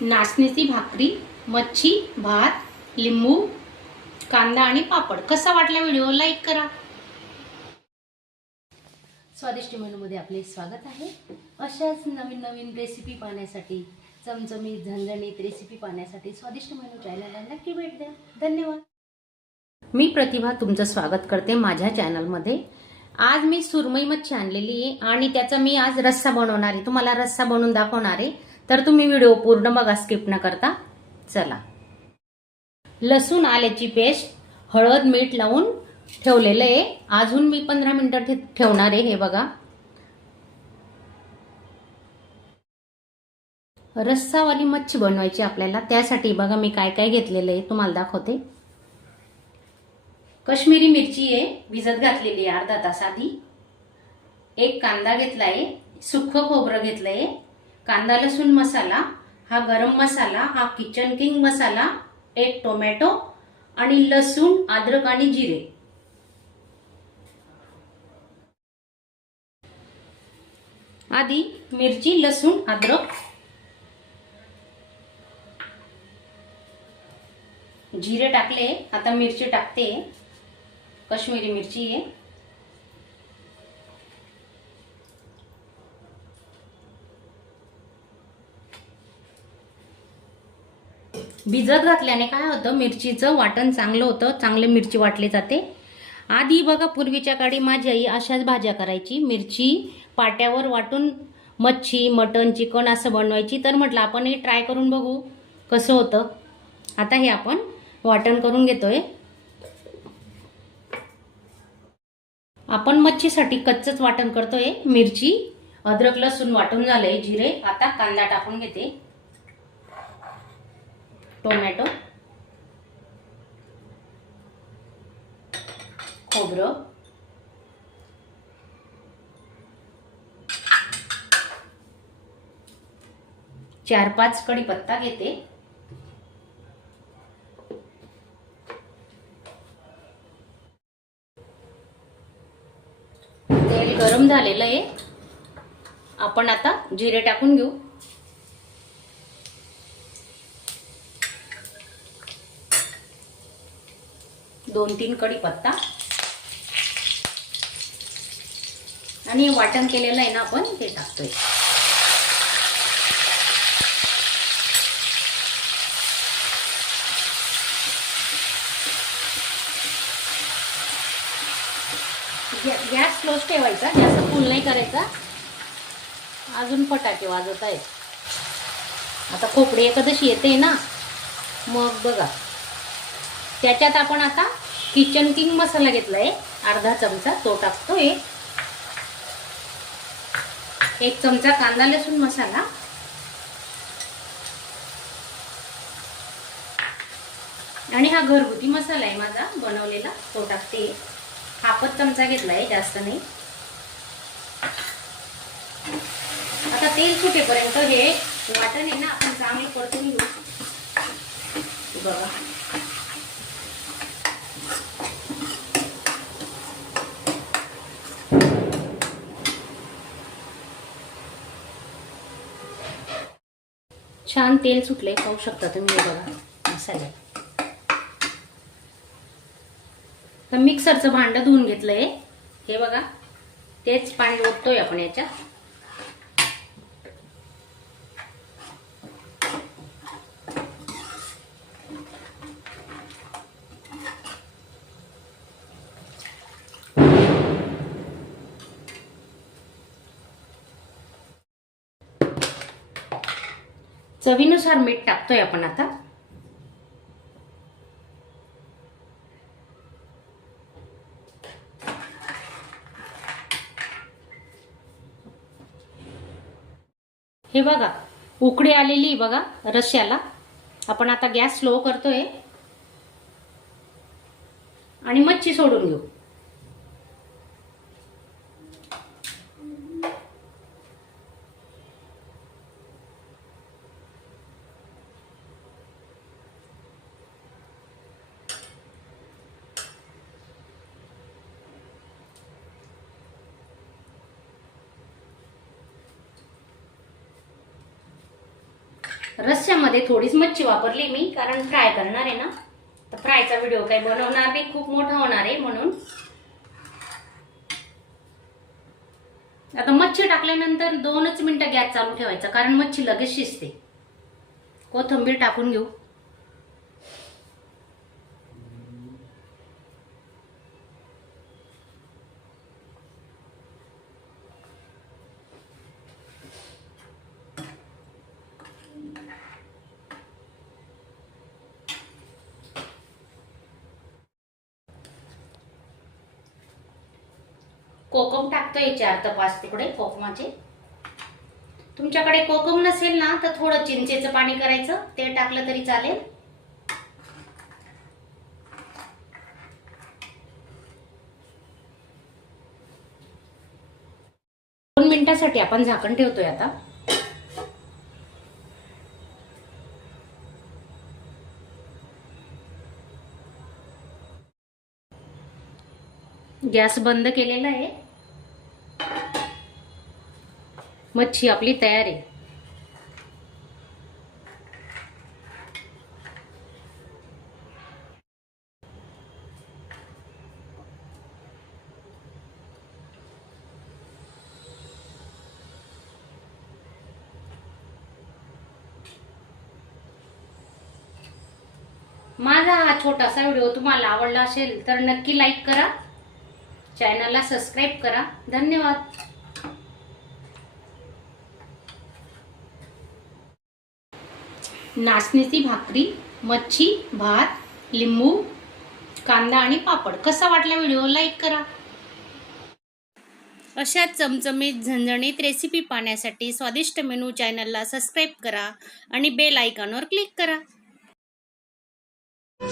नाचणीची भाकरी मच्छी भात लिंबू कांदा आणि पापड. कसा वाटला व्हिडिओ? लाईक करा. स्वादिष्ट मेनूमध्ये आपले स्वागत आहे. अशाच नवीन नवीन रेसिपी पाहण्यासाठी चमचमीत झणझणीत रेसिपी पाहण्यासाठी स्वादिष्ट मेनू चॅनलला नक्की भेट द्या. धन्यवाद. मी प्रतिभा तुमचं स्वागत करते माझ्या चॅनलमध्ये आज मी सुरमई मच्छी आणलेली आहे आणि त्याचा मी आज रस्सा बनवणार आहे. तुम्हाला रस्सा बनवून दाखवणार आहे. तर तुम्ही व्हिडिओ पूर्ण बघा स्किप न करता. चला. लसूण आल्याची पेस्ट हळद मीठ लावून ठेवलेलं आहे. अजून मी पंधरा मिनिटं ठे- ठेवणार आहे हे बघा. रस्सावाली मच्छी बनवायची आपल्याला त्यासाठी बघा मी काय काय घेतलेलं आहे तुम्हाला दाखवते. कश्मीरी मिरची आहे भिजत घातलेली आहे अर्धा तास आधी एक कांदा घेतलाय सुखं खोबरं घेतलंय. कांदा लसूण मसाला हा गरम मसाला हा किचन किंग मसाला एक टोमॅटो आणि लसूण अद्रक आणि जिरे. आधी मिरची लसूण अद्रक जिरे टाकले. आता मिरची टाकते. कश्मीरी मिरची आहे. भिजत घातल्याने काय होतं मिरचीचं वाटण चांगलं होतं चांगले मिरची वाटली जाते. आधी बघा पूर्वीच्या काळी माझी आई अशाच भाज्या करायची. मिरची पाट्यावर वाटून मच्छी मटण चिकन असं बनवायची. तर म्हटलं आपण हे ट्राय करून बघू कसं होतं. आता हे आपण वाटण करून घेतोय. आपण मच्छीसाठी कच्चच वाटण करतोय. मिरची अद्रक लसूण वाटून झालंय जिरे. आता कांदा टाकून घेते. टोमॅटो. खोबरं. चार पाच कढीपत्ता घेते. तेल गरम झालेलं आहे. आपण आता जिरे टाकून घेऊ. दोन तीन कढीपत्ता आणि वाटण केलेलं आहे ना आपण ते टाकतोय. गॅस क्लोज ठेवायचा जास्त फुल नाही करायचा. अजून फटाके वाजत आहेत. आता खोपडी एकादशी येते ना मग बघा. त्याच्यात आपण आता किचन किंग मसाला घेतलाय. अर्धा चमचा तो टाकतोय एक चमचा कांदा लसूण मसाला. आणि हा घरगुती मसाला आहे माझा बनवलेला तो टाकते हाफच चमचा घेतलाय जास्त नाही. आता तेल सुटेपर्यंत हे वाटण आहे ना आपण चांगलं परतून घेऊ. बघा. छान तेल सुटले पाहू शकता तुम्ही हे बघा. मसाल्यात तर मिक्सरचं भांड धुवून घेतलंय. हे बघा तेच पाणी ओततोय आपण याच्यात. चवीनुसार मीठ टाकतोय आपण आता. हे बघा उकडी आलेली बघा रश्याला. आपण आता गॅस स्लो करतोय. आणि मच्छी सोडून घेऊ. रस्स्यामध्ये थोडीच मच्छी वापरली मी कारण फ्राय करणार आहे ना. तर फ्रायचा व्हिडिओ काही बनवणार नाही खूप मोठा होणार आहे म्हणून. आता मच्छी टाकल्यानंतर दोनच मिनिटं गॅस चालू ठेवायचा कारण मच्छी लगेच शिजते. कोथिंबीर टाकून घेऊ. कोकम टाकतोय चार तर पाच तुकडे कोकमाचे. तुमच्याकडे कोकम नसेल ना तर थोडं चिंचेचं पाणी करायचं. ते टाकलं तरी चालेल. दोन मिनिटासाठी आपण झाकण ठेवतोय आता. गॅस बंद केलेला आहे. मच्छी आपली तयार आहे. माझा हा छोटासा व्हिडिओ तुम्हाला आवडला असेल तर नक्की लाईक करा. चॅनलला सबस्क्राईब करा. धन्यवाद. नाचणीची भाकरी मच्छी भात लिंबू कांदा आणि पापड. कसा वाटला व्हिडिओ? लाईक करा. अशा चमचमीत झणझणीत रेसिपी पाहण्यासाठी स्वादिष्ट मेनू चॅनलला सबस्क्राईब करा आणि बेल आयकॉनवर क्लिक करा.